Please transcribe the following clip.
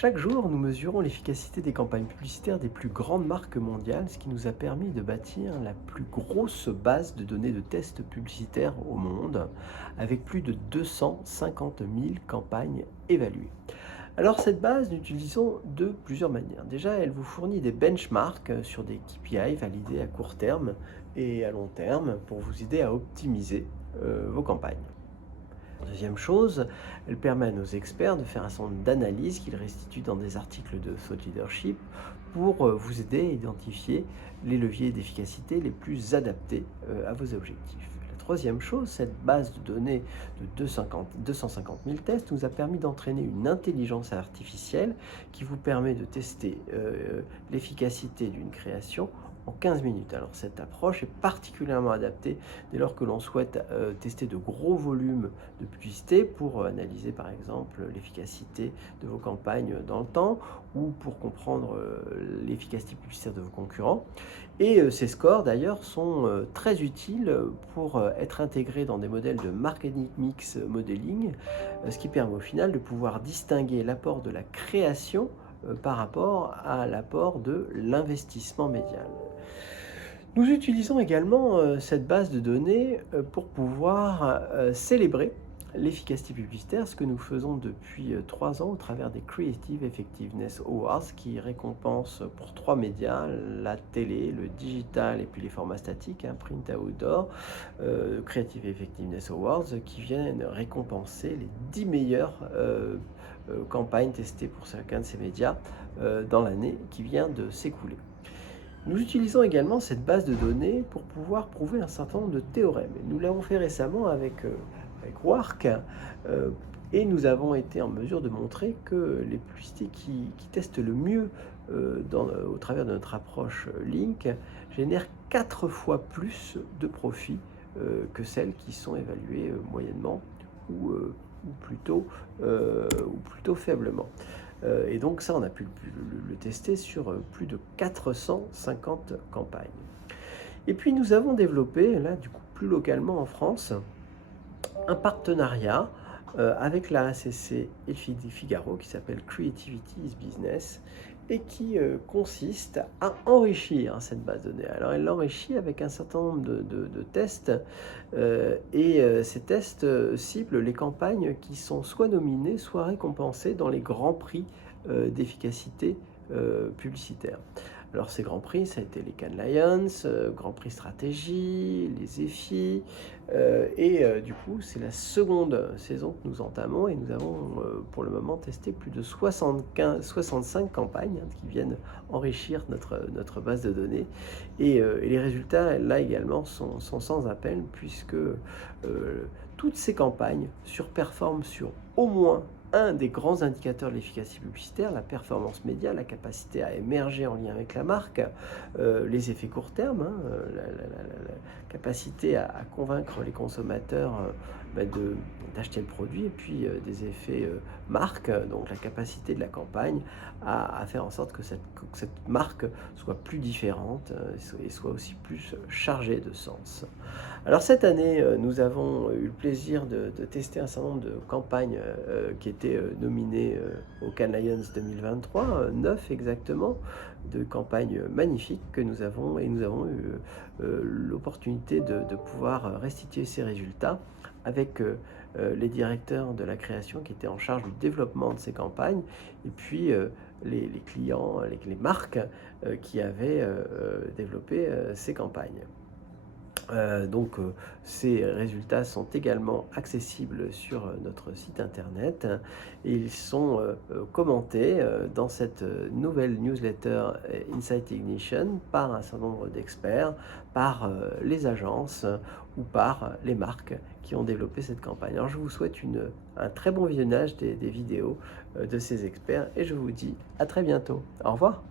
Chaque jour, nous mesurons l'efficacité des campagnes publicitaires des plus grandes marques mondiales, ce qui nous a permis de bâtir la plus grosse base de données de tests publicitaires au monde, avec plus de 250 000 campagnes évaluées. Alors cette base, nous l'utilisons de plusieurs manières. Déjà, elle vous fournit des benchmarks sur des KPI validés à court terme et à long terme pour vous aider à optimiser vos campagnes. Deuxième chose, elle permet à nos experts de faire un certain nombre d'analyses qu'ils restituent dans des articles de thought leadership pour vous aider à identifier les leviers d'efficacité les plus adaptés à vos objectifs. La troisième chose, cette base de données de 250 000 tests nous a permis d'entraîner une intelligence artificielle qui vous permet de tester l'efficacité d'une création en 15 minutes. Alors cette approche est particulièrement adaptée dès lors que l'on souhaite tester de gros volumes de publicité pour analyser par exemple l'efficacité de vos campagnes dans le temps ou pour comprendre l'efficacité publicitaire de vos concurrents. Et ces scores d'ailleurs sont très utiles pour être intégrés dans des modèles de marketing mix modeling, ce qui permet au final de pouvoir distinguer l'apport de la création par rapport à l'apport de l'investissement médial. Nous utilisons également cette base de données pour pouvoir célébrer l'efficacité publicitaire, ce que nous faisons depuis 3 ans au travers des Creative Effectiveness Awards qui récompensent pour 3 médias, la télé, le digital et puis les formats statiques, print outdoor, Creative Effectiveness Awards qui viennent récompenser les 10 meilleures campagnes testées pour chacun de ces médias dans l'année qui vient de s'écouler. Nous utilisons également cette base de données pour pouvoir prouver un certain nombre de théorèmes. Nous l'avons fait récemment avec Work et nous avons été en mesure de montrer que les publicités qui testent le mieux au travers de notre approche Link génèrent 4 fois plus de profits que celles qui sont évaluées moyennement ou plutôt faiblement. Et donc ça, on a pu le tester sur plus de 450 campagnes. Et puis nous avons développé, là du coup plus localement en France, un partenariat avec la ACC et le Figaro qui s'appelle Creativity is Business et qui consiste à enrichir cette base de données. Alors elle l'enrichit avec un certain nombre de tests et ces tests ciblent les campagnes qui sont soit nominées, soit récompensées dans les grands prix d'efficacité publicitaire. Alors ces grands prix, ça a été les Cannes Lions, Grand Prix Stratégie, les EFI, du coup c'est la seconde saison que nous entamons et nous avons pour le moment testé plus de 65 campagnes qui viennent enrichir notre base de données et les résultats là également sont sans appel puisque toutes ces campagnes surperforment sur au moins un des grands indicateurs de l'efficacité publicitaire, la performance média, la capacité à émerger en lien avec la marque, les effets court terme, la capacité à convaincre les consommateurs d'acheter le produit, et puis des effets marque, donc la capacité de la campagne à faire en sorte que cette marque soit plus différente et soit aussi plus chargée de sens. Alors cette année, nous avons eu le plaisir de tester un certain nombre de campagnes qui étaient nominées au Cannes Lions 2023, 9 exactement, de campagnes magnifiques que nous avons eu l'opportunité de pouvoir restituer ces résultats avec les directeurs de la création qui étaient en charge du développement de ces campagnes et puis les clients, les marques qui avaient développé ces campagnes. Ces résultats sont également accessibles sur notre site internet et ils sont commentés dans cette nouvelle newsletter Insight Ignition par un certain nombre d'experts, par les agences ou par les marques qui ont développé cette campagne. Alors je vous souhaite un très bon visionnage des vidéos de ces experts et je vous dis à très bientôt. Au revoir.